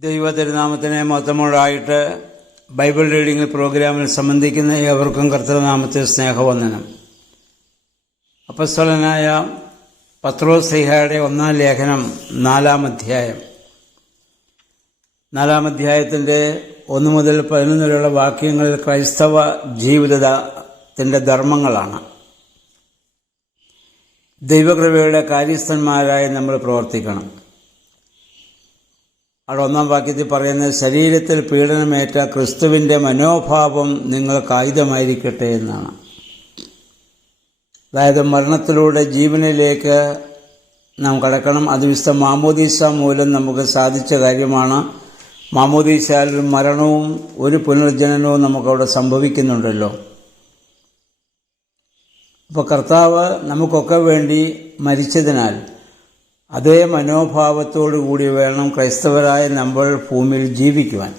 ദൈവ തിരുനാമത്തിന് മഹത്വമുണ്ടായിട്ട് Bible reading പ്രോഗ്രാമിൽ സംബന്ധിക്കുന്ന ഏവർക്കും കർത്തൃനാമത്തിൽ സ്നേഹവന്ദനം. അപ്പോസ്തലനായ പത്രോസ് ശ്ലീഹായുടെ 1-ാം ലേഖനം 4-ാം അധ്യായം. 4-ാം അധ്യായത്തിൻ്റെ 1 മുതൽ 11 വരെയുള്ള വാക്യങ്ങളിൽ ക്രൈസ്തവ ജീവിതത്തിൻ്റെ ധർമ്മങ്ങളാണ്. ദൈവകൃപയുടെ കാര്യസ്ഥന്മാരായി നമ്മൾ പ്രവർത്തിക്കണം. അവിടെ 1-ാം വാക്യത്തിൽ പറയുന്നത്, ശരീരത്തിൽ പീഡനമേറ്റ ക്രിസ്തുവിൻ്റെ മനോഭാവം നിങ്ങൾക്ക് ആയുധമായിരിക്കട്ടെ എന്നാണ്. അതായത് മരണത്തിലൂടെ ജീവനിലേക്ക് നാം കടക്കണം. അത് വിശുദ്ധ മാമോദീസ മൂലം നമുക്ക് സാധിച്ച കാര്യമാണ്. മാമോദീസയിൽ മരണവും ഒരു പുനർജനനവും നമുക്കവിടെ സംഭവിക്കുന്നുണ്ടല്ലോ. അപ്പോൾ കർത്താവ് നമുക്കൊക്കെ വേണ്ടി മരിച്ചതിനാൽ അതേ മനോഭാവത്തോടു കൂടി വേണം ക്രൈസ്തവരായ നമ്മൾ ഭൂമിയിൽ ജീവിക്കുവാൻ.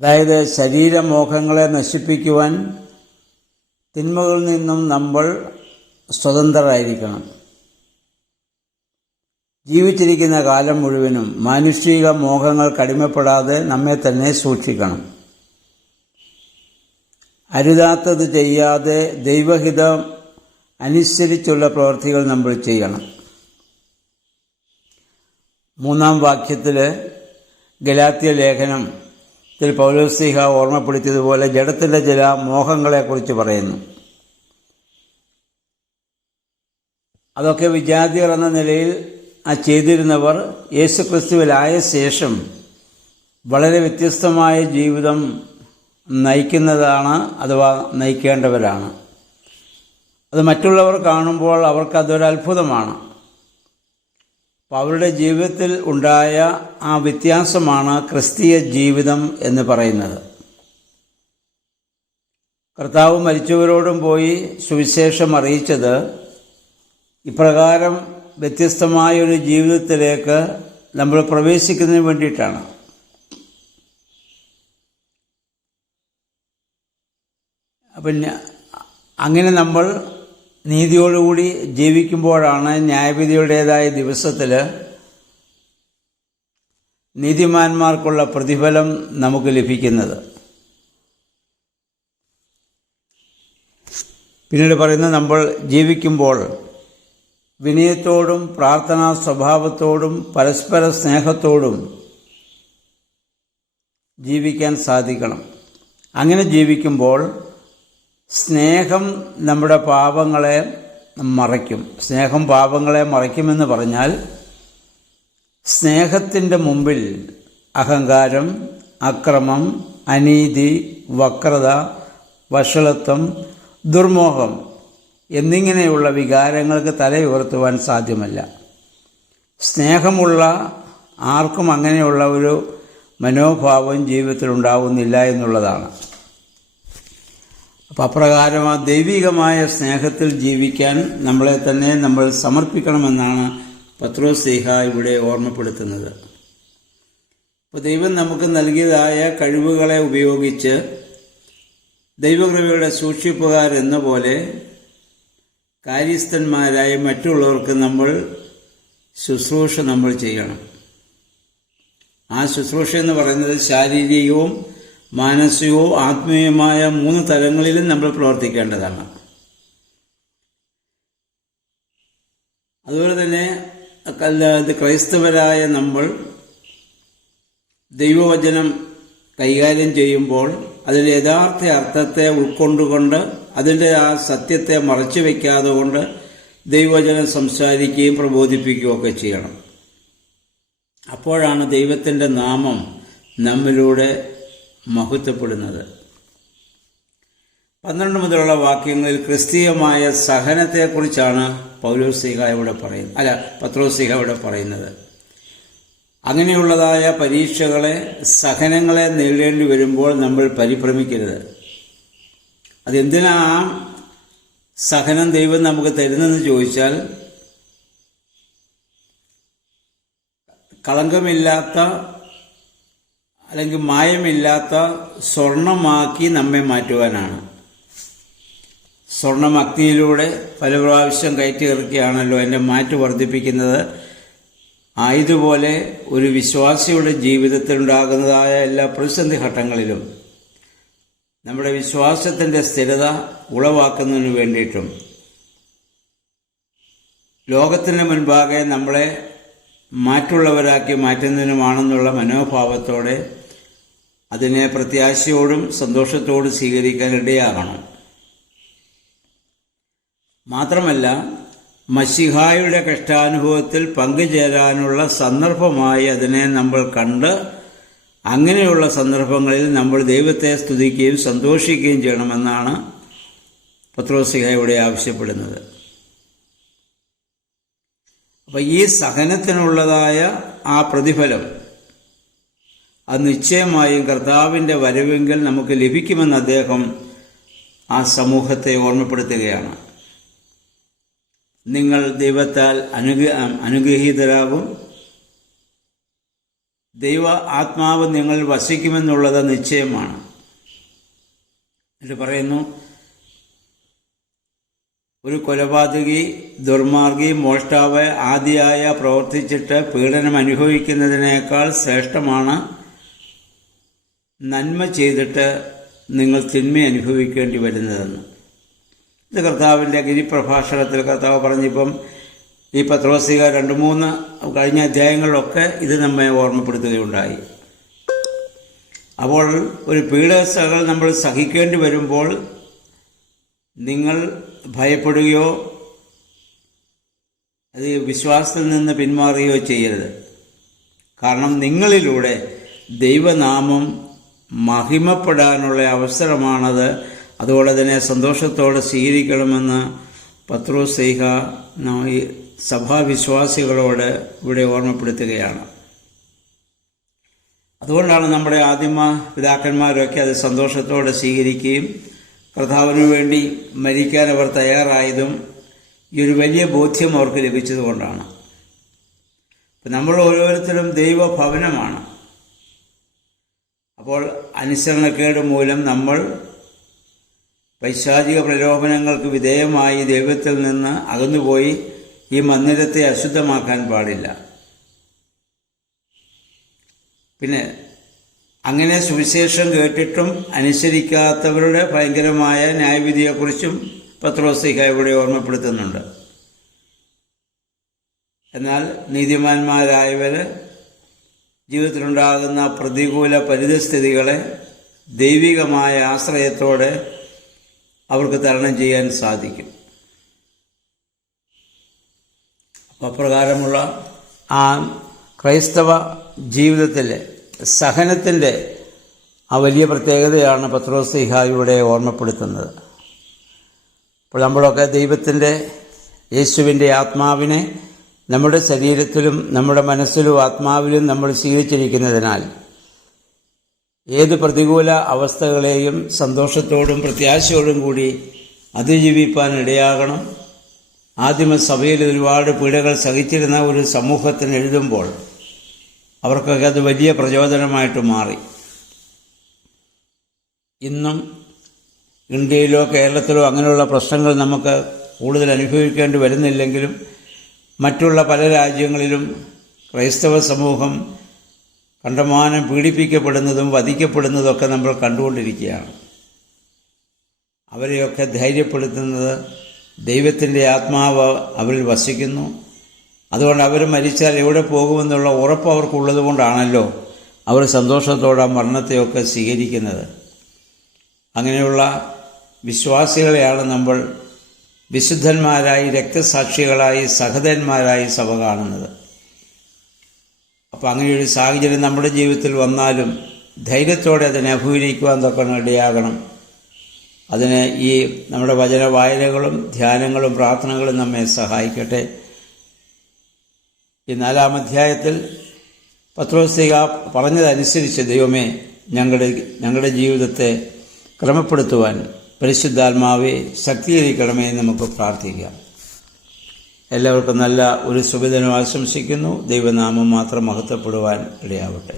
അതായത് ശരീരമോഹങ്ങളെ നശിപ്പിക്കുവാൻ തിന്മകളിൽ നിന്നും നമ്മൾ സ്വതന്ത്രരായിരിക്കണം. ജീവിച്ചിരിക്കുന്ന കാലം മുഴുവനും മാനുഷിക മോഹങ്ങൾക്ക് അടിമപ്പെടാതെ നമ്മെ തന്നെ സൂക്ഷിക്കണം. അരുതാത്തത് ചെയ്യാതെ ദൈവഹിതം അനുസരിച്ചുള്ള പ്രവൃത്തികൾ നമ്മൾ ചെയ്യണം. 3-ാം വാക്യത്തിൽ ഗലാത്യ ലേഖനത്തിൽ പൗലോസ് ശ്ലീഹ ഓർമ്മപ്പെടുത്തിയതുപോലെ ജഡത്തിൻ്റെ ചില മോഹങ്ങളെക്കുറിച്ച് പറയുന്നു. അതൊക്കെ വിജാതിയർ എന്ന നിലയിൽ ചെയ്തിരുന്നവർ യേശുക്രിസ്തുവിലായ ശേഷം വളരെ വ്യത്യസ്തമായ ജീവിതം നയിക്കുന്നതാണ്, അഥവാ നയിക്കേണ്ടവരാണ്. അത് മറ്റുള്ളവർ കാണുമ്പോൾ അവർക്കതൊരത്ഭുതമാണ്. അപ്പോൾ അവരുടെ ജീവിതത്തിൽ ഉണ്ടായ ആ വ്യത്യാസമാണ് ക്രിസ്തീയ ജീവിതം എന്ന് പറയുന്നത്. കർത്താവ് മരിച്ചവരോടും പോയി സുവിശേഷം അറിയിച്ചത് ഇപ്രകാരം വ്യത്യസ്തമായൊരു ജീവിതത്തിലേക്ക് നമ്മൾ പ്രവേശിക്കുന്നതിന് വേണ്ടിയിട്ടാണ്. പിന്നെ അങ്ങനെ നമ്മൾ നീതിയോടുകൂടി ജീവിക്കുമ്പോഴാണ് ന്യായവിധിയുടേതായ ദിവസത്തിൽ നീതിമാന്മാർക്കുള്ള പ്രതിഫലം നമുക്ക് ലഭിക്കുന്നത്. പിന്നീട് പറയുന്നത്, നമ്മൾ ജീവിക്കുമ്പോൾ വിനയത്തോടും പ്രാർത്ഥനാ സ്വഭാവത്തോടും പരസ്പര സ്നേഹത്തോടും ജീവിക്കാൻ സാധിക്കണം. അങ്ങനെ ജീവിക്കുമ്പോൾ സ്നേഹം നമ്മുടെ പാപങ്ങളെ മറയ്ക്കും. സ്നേഹം പാപങ്ങളെ മറയ്ക്കുമെന്ന് പറഞ്ഞാൽ, സ്നേഹത്തിൻ്റെ മുമ്പിൽ അഹങ്കാരം, അക്രമം, അനീതി, വക്രത, വഷളത്വം, ദുർമോഹം എന്നിങ്ങനെയുള്ള വികാരങ്ങൾക്ക് തലയുയർത്തുവാൻ സാധ്യമല്ല. സ്നേഹമുള്ള ആർക്കും അങ്ങനെയുള്ള ഒരു മനോഭാവം ജീവിതത്തിലുണ്ടാവുന്നില്ല എന്നുള്ളതാണ്. അപ്പം അപ്രകാരം ആ ദൈവികമായ സ്നേഹത്തിൽ ജീവിക്കാൻ നമ്മളെ തന്നെ നമ്മൾ സമർപ്പിക്കണമെന്നാണ് പത്രോസ് ശ്ലീഹ ഇവിടെ ഓർമ്മപ്പെടുത്തുന്നത്. അപ്പോൾ ദൈവം നമുക്ക് നൽകിയതായ കഴിവുകളെ ഉപയോഗിച്ച് ദൈവകൃപയുടെ സൂക്ഷിപ്പുകാരെന്ന പോലെ കാര്യസ്ഥന്മാരായി മറ്റുള്ളവർക്ക് നമ്മൾ ശുശ്രൂഷ നമ്മൾ ചെയ്യണം. ആ ശുശ്രൂഷ എന്ന് പറയുന്നത് ശാരീരികവും മാനസികവും ആത്മീയമായ 3 തലങ്ങളിലും നമ്മൾ പ്രവർത്തിക്കേണ്ടതാണ്. അതുപോലെ തന്നെ ക്രൈസ്തവരായ നമ്മൾ ദൈവവചനം കൈകാര്യം ചെയ്യുമ്പോൾ അതിൻ്റെ യഥാർത്ഥ അർത്ഥത്തെ ഉൾക്കൊണ്ടുകൊണ്ട് അതിൻ്റെ ആ സത്യത്തെ മറച്ചു വയ്ക്കാതെ കൊണ്ട് ദൈവവചനം സംസാരിക്കുകയും പ്രബോധിപ്പിക്കുകയും ഒക്കെ ചെയ്യണം. അപ്പോഴാണ് ദൈവത്തിൻ്റെ നാമം നമ്മിലൂടെ മഹത്വപ്പെടുന്നത്. 12 മുതലുള്ള വാക്യങ്ങളിൽ ക്രിസ്തീയമായ സഹനത്തെക്കുറിച്ചാണ് പത്രോസ് ശ്ലീഹ ഇവിടെ പറയുന്നത്. അങ്ങനെയുള്ളതായ പരീക്ഷകളെ, സഹനങ്ങളെ നേരിടേണ്ടി വരുമ്പോൾ നമ്മൾ പരിഭ്രമിക്കരുത്. അതെന്തിനാ സഹനം ദൈവം നമുക്ക് തരുന്നതെന്ന് ചോദിച്ചാൽ, കളങ്കമില്ലാത്ത അല്ലെങ്കിൽ മായമില്ലാത്ത സ്വർണമാക്കി നമ്മെ മാറ്റുവാനാണ്. സ്വർണം അഗ്നിയിലൂടെ പല പ്രാവശ്യം കയറ്റി ഇറക്കിയാണല്ലോ അതിൻ്റെ മാറ്റ് വർദ്ധിപ്പിക്കുന്നത്. ആയതുപോലെ ഒരു വിശ്വാസിയുടെ ജീവിതത്തിൽ ഉണ്ടാകുന്നതായ എല്ലാ പ്രതിസന്ധി ഘട്ടങ്ങളിലും നമ്മുടെ വിശ്വാസത്തിൻ്റെ സ്ഥിരത ഉളവാക്കുന്നതിന് വേണ്ടിയിട്ടും ലോകത്തിന് മുൻപാകെ നമ്മളെ മറ്റുള്ളവരാക്കി മാറ്റുന്നതിനുമാണെന്നുള്ള മനോഭാവത്തോടെ അതിനെ പ്രത്യാശയോടും സന്തോഷത്തോടും സ്വീകരിക്കാൻ ഇടയാകണം. മാത്രമല്ല, മശിഹായുടെ കഷ്ടാനുഭവത്തിൽ പങ്കുചേരാനുള്ള സന്ദർഭമായി അതിനെ നമ്മൾ കണ്ട് അങ്ങനെയുള്ള സന്ദർഭങ്ങളിൽ നമ്മൾ ദൈവത്തെ സ്തുതിക്കുകയും സന്തോഷിക്കുകയും ചെയ്യണമെന്നാണ് പത്രോസ്ലീഹ ഇവിടെ ആവശ്യപ്പെടുന്നത്. അപ്പോൾ ഈ സഹനത്തിനുള്ളതായ ആ പ്രതിഫലം അത് നിശ്ചയമായും കർത്താവിൻ്റെ വരവെങ്കിൽ നമുക്ക് ലഭിക്കുമെന്ന് അദ്ദേഹം ആ സമൂഹത്തെ ഓർമ്മപ്പെടുത്തുകയാണ്. നിങ്ങൾ ദൈവത്താൽ അനുഗ്രഹീതരാകും, ദൈവ ആത്മാവ് നിങ്ങൾ വസിക്കുമെന്നുള്ളത് നിശ്ചയമാണ്. എന്നിട്ട് പറയുന്നു, ഒരു കൊലപാതകി, ദുർമാർഗി, മോഷ്ടാവ് ആദിയായ പ്രവർത്തിച്ചിട്ട് പീഡനം അനുഭവിക്കുന്നതിനേക്കാൾ ശ്രേഷ്ഠമാണ് നന്മ ചെയ്തിട്ട് നിങ്ങൾ തിന്മ അനുഭവിക്കേണ്ടി വരുന്നതെന്ന്. ഇത് കർത്താവിൻ്റെ ഗിരിപ്രഭാഷണത്തിൽ കർത്താവ് പറഞ്ഞിപ്പം ഈ പത്രോസ്ലീഹ 2-3 കഴിഞ്ഞ അധ്യായങ്ങളിലൊക്കെ ഇത് നമ്മെ ഓർമ്മപ്പെടുത്തുകയുണ്ടായി. അപ്പോൾ ഒരു പീഡകൾ നമ്മൾ സഹിക്കേണ്ടി വരുമ്പോൾ നിങ്ങൾ ഭയപ്പെടുകയോ അത് വിശ്വാസത്തിൽ നിന്ന് പിന്മാറുകയോ ചെയ്യരുത്. കാരണം നിങ്ങളിലൂടെ ദൈവനാമം മഹിമപ്പെടാനുള്ള അവസരമാണത്. അതുകൊണ്ട് അതിനെ സന്തോഷത്തോടെ സ്വീകരിക്കണമെന്ന് പത്രോസ്ലീഹ സഭാവിശ്വാസികളോട് ഇവിടെ ഓർമ്മപ്പെടുത്തുകയാണ്. അതുകൊണ്ടാണ് നമ്മുടെ ആദിമ പിതാക്കന്മാരൊക്കെ അത് സന്തോഷത്തോടെ സ്വീകരിക്കുകയും കർത്താവിനു വേണ്ടി മരിക്കാൻ അവർ തയ്യാറായതും ഈ ഒരു വലിയ ബോധ്യം അവർക്ക് ലഭിച്ചതുകൊണ്ടാണ്. നമ്മൾ ഓരോരുത്തരും ദൈവഭവനമാണ്. അപ്പോൾ അനുസരണക്കേട് മൂലം നമ്മൾ പൈശാചിക പ്രലോഭനങ്ങൾക്ക് വിധേയമായി ദൈവത്തിൽ നിന്ന് അകന്നുപോയി ഈ മന്ദിരത്തെ അശുദ്ധമാക്കാൻ പാടില്ല. പിന്നെ അങ്ങനെ സുവിശേഷം കേട്ടിട്ടും അനുസരിക്കാത്തവരുടെ ഭയങ്കരമായ ന്യായവിധിയെക്കുറിച്ചും പത്രോസ്ലീഹ ഇവിടെ ഓർമ്മപ്പെടുത്തുന്നുണ്ട്. എന്നാൽ നീതിമാന്മാരായവർ ജീവിതത്തിലുണ്ടാകുന്ന പ്രതികൂല പരിതസ്ഥിതികളെ ദൈവികമായ ആശ്രയത്തോടെ അവർക്ക് തരണം ചെയ്യാൻ സാധിക്കും. അപ്രകാരമുള്ള ആ ക്രൈസ്തവ ജീവിതത്തിലെ സഹനത്തിൻ്റെ ആ വലിയ പ്രത്യേകതയാണ് പത്രോസ്ലീഹ ഇവിടെ ഓർമ്മപ്പെടുത്തുന്നത്. അപ്പോൾ നമ്മളൊക്കെ ദൈവത്തിൻ്റെ യേശുവിൻ്റെ ആത്മാവിനെ നമ്മുടെ ശരീരത്തിലും നമ്മുടെ മനസ്സിലും ആത്മാവിലും നമ്മൾ സ്വീകരിച്ചിരിക്കുന്നതിനാൽ ഏത് പ്രതികൂല അവസ്ഥകളെയും സന്തോഷത്തോടും പ്രത്യാശയോടും കൂടി അതിജീവിപ്പാൻ ഇടയാകണം. ആദിമസഭയിൽ ഒരുപാട് പീഡകൾ സഹിച്ചിരുന്ന ഒരു സമൂഹത്തിന് എഴുതുമ്പോൾ അവർക്കൊക്കെ അത് വലിയ പ്രചോദനമായിട്ട് മാറി. ഇന്നും ഇന്ത്യയിലോ കേരളത്തിലോ അങ്ങനെയുള്ള പ്രശ്നങ്ങൾ നമുക്ക് കൂടുതൽ അനുഭവിക്കേണ്ടി വരുന്നില്ലെങ്കിലും മറ്റുള്ള പല രാജ്യങ്ങളിലും ക്രൈസ്തവ സമൂഹം കണ്ടമാനം പീഡിപ്പിക്കപ്പെടുന്നതും വധിക്കപ്പെടുന്നതൊക്കെ നമ്മൾ കണ്ടുകൊണ്ടിരിക്കുകയാണ്. അവരെയൊക്കെ ധൈര്യപ്പെടുത്തുന്നത് ദൈവത്തിൻ്റെ ആത്മാവ് അവരിൽ വസിക്കുന്നു. അതുകൊണ്ട് അവർ മരിച്ചാൽ എവിടെ പോകുമെന്നുള്ള ഉറപ്പ് അവർക്കുള്ളത് കൊണ്ടാണല്ലോ അവർ സന്തോഷത്തോടെ മരണത്തെയൊക്കെ സ്വീകരിക്കുന്നത്. അങ്ങനെയുള്ള വിശ്വാസികളെയാണ് നമ്മൾ വിശുദ്ധന്മാരായി, രക്തസാക്ഷികളായി, സഹോദരന്മാരായി സഭ കാണുന്നത്. അപ്പോൾ അങ്ങനെയൊരു സാഹചര്യം നമ്മുടെ ജീവിതത്തിൽ വന്നാലും ധൈര്യത്തോടെ അതിനെ അഭിമുഖീകരിക്കുവാൻ തൊക്കെ ഇടയാകണം. അതിന് ഈ നമ്മുടെ വചന വായനകളും ധ്യാനങ്ങളും പ്രാർത്ഥനകളും നമ്മെ സഹായിക്കട്ടെ. ഈ 4-ാം അധ്യായത്തിൽ പത്രോസ്ലീഹ പറഞ്ഞതനുസരിച്ച് ദൈവമേ ഞങ്ങളുടെ ജീവിതത്തെ ക്രമപ്പെടുത്തുവാൻ പരിശുദ്ധാത്മാവെ ശക്തീകരിക്കണമേ എന്ന് നമുക്ക് പ്രാർത്ഥിക്കാം. എല്ലാവർക്കും നല്ല ഒരു സുഖദിനം ആശംസിക്കുന്നു. ദൈവനാമം മാത്രം മഹത്വപ്പെടുവാൻ ഇടയാവട്ടെ.